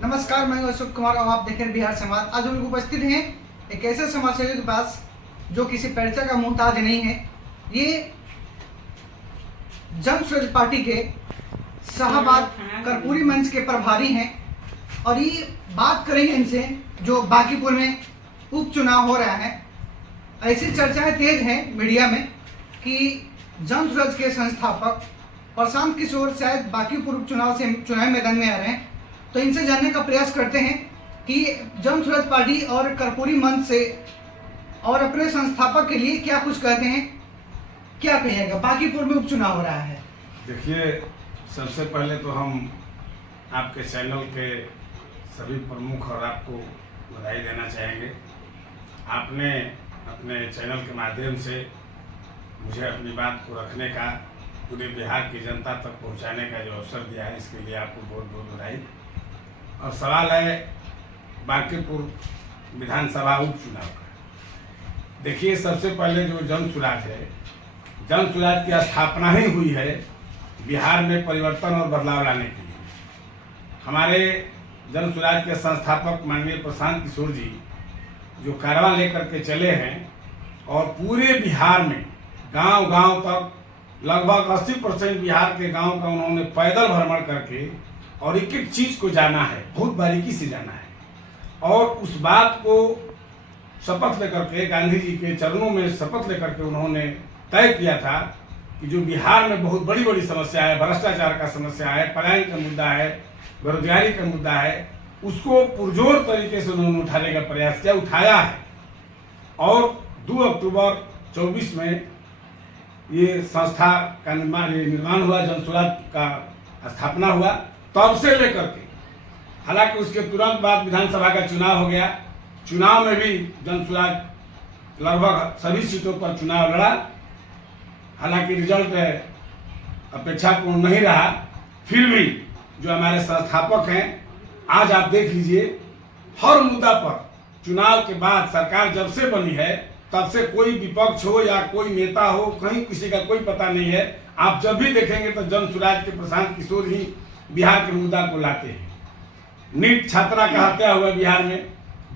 नमस्कार, मैं अशोक कुमार और आप देख रहे हैं बिहार समाज। आज हम लोग उपस्थित हैं एक ऐसे समाजसेवी के पास जो किसी परिचय का मोहताज नहीं है। ये जन सुराज पार्टी के शाहबाद कर्पूरी मंच के प्रभारी हैं और ये बात करेंगे इनसे जो बांकीपुर में उपचुनाव हो रहा है। ऐसी चर्चाएं तेज हैं मीडिया में कि जन सुराज के संस्थापक प्रशांत किशोर शायद बांकीपुर उपचुनाव से चुनावी मैदान में आ रहे हैं। तो इनसे जानने का प्रयास करते हैं कि जन सुराज पार्टी और कर्पूरी मंच से और अपने संस्थापक के लिए क्या कुछ कहते हैं, क्या कहिएगा। बांकीपुर में उपचुनाव हो रहा है। देखिए, सबसे पहले तो हम आपके चैनल के सभी प्रमुख और आपको बधाई देना चाहेंगे। आपने अपने चैनल के माध्यम से मुझे अपनी बात को रखने का, पूरे बिहार की जनता तक पहुंचाने का जो अवसर दिया है, इसके लिए आपको बहुत बहुत बधाई। और सवाल है बांकीपुर विधानसभा उपचुनाव का। देखिए, सबसे पहले जो जन सुराज है, जन सुराज की स्थापना ही हुई है बिहार में परिवर्तन और बदलाव लाने के लिए। हमारे जन सुराज के संस्थापक माननीय प्रशांत किशोर जी जो कारवां लेकर के चले हैं और पूरे बिहार में गांव-गांव तक लगभग 80% बिहार के गांव का उन्होंने पैदल भ्रमण करके और एक एक चीज को जाना है, बहुत बारीकी से जाना है। और उस बात को शपथ लेकर के, गांधी जी के चरणों में शपथ लेकर के उन्होंने तय किया था कि जो बिहार में बहुत बड़ी बड़ी समस्या है, भ्रष्टाचार का समस्या है, पलायन का मुद्दा है, बेरोजगारी का मुद्दा है, उसको पुरजोर तरीके से उन्होंने उठाने का प्रयास किया, उठाया है। और 2 अक्टूबर 24 में ये संस्था का निर्माण हुआ, जन सुराज का स्थापना हुआ। तब से लेकर के, हालांकि उसके तुरंत बाद विधानसभा का चुनाव हो गया। चुनाव में भी जन सुराज लगभग सभी सीटों पर चुनाव लड़ा। हालांकि रिजल्ट अपेक्षापूर्ण नहीं रहा, फिर भी जो हमारे संस्थापक हैं, आज आप देख लीजिए, हर मुद्दा पर चुनाव के बाद सरकार जब से बनी है तब से कोई विपक्ष हो या कोई नेता हो, कहीं किसी का कोई पता नहीं है। आप जब भी देखेंगे तो जन सुराज के प्रशांत किशोर ही बिहार के मुद्दा को लाते हैं। नीट छात्रा का हत्या हुआ बिहार में,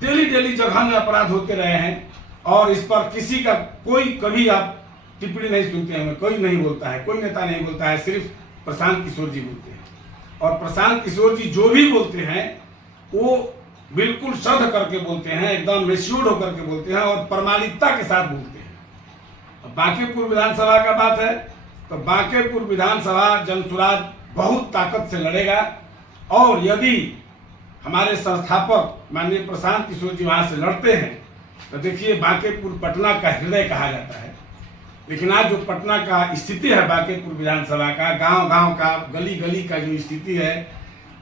डेली जघन्य अपराध होते रहे हैं और इस पर किसी का कोई कभी आप टिप्पणी नहीं सुनते हैं, कोई नहीं बोलता है, कोई नेता नहीं बोलता है, सिर्फ प्रशांत किशोर जी बोलते हैं। और प्रशांत किशोर जी जो भी बोलते हैं वो बिल्कुल शुद्ध करके बोलते हैं, एकदम मेच्योर्ड होकर के बोलते हैं और प्रामाणिकता के साथ बोलते हैं। बांकीपुर विधानसभा का बात है तो बांकीपुर विधानसभा जन सुराज बहुत ताकत से लड़ेगा। और यदि हमारे संस्थापक माननीय प्रशांत किशोर जी वहां से लड़ते हैं तो देखिए, बांकीपुर पटना का हृदय कहा जाता है। लेकिन आज जो पटना का स्थिति है, बांकीपुर विधानसभा का, गांव-गांव का, गली-गली का जो स्थिति है,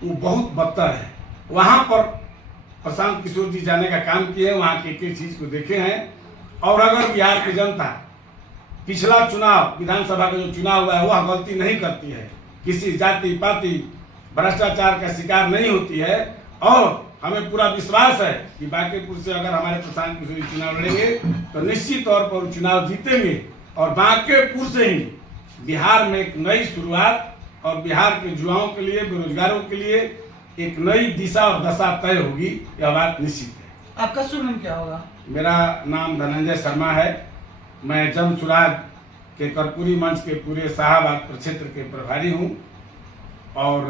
वो बहुत बदतर है। वहां पर प्रशांत किशोर जी जाने का काम किए, वहां की एक चीज को देखे हैं। और अगर बिहार की जनता पिछला चुनाव, विधानसभा का जो चुनाव हुआ है, वह गलती नहीं करती है, किसी जाति पाति भ्रष्टाचार का शिकार नहीं होती है, और हमें पूरा विश्वास है कि बांकीपुर से अगर हमारे प्रशांत किशोर चुनाव लड़ेंगे तो निश्चित तौर पर चुनाव जीतेंगे। और बांकीपुर से ही बिहार में एक नई शुरुआत और बिहार के युवाओं के लिए, बेरोजगारों के लिए एक नई दिशा और दशा तय होगी, यह बात निश्चित है। आपका शुभ नाम क्या होगा? मेरा नाम धनंजय शर्मा है। मैं जन सुराज के कर्पूरी मंच के पूरे शाहबाद प्रक्षेत्र के प्रभारी हूँ। और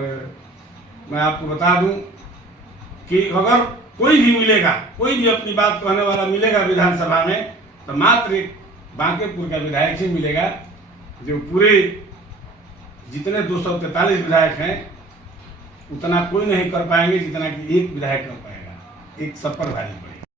मैं आपको बता दूं कि अगर कोई भी मिलेगा, कोई भी अपनी बात कहने वाला मिलेगा विधानसभा में, तो मात्र एक बांकीपुर का विधायक ही मिलेगा, जो पूरे जितने 243 विधायक हैं उतना कोई नहीं कर पाएंगे जितना कि एक विधायक कर पाएगा। एक सब पर भारी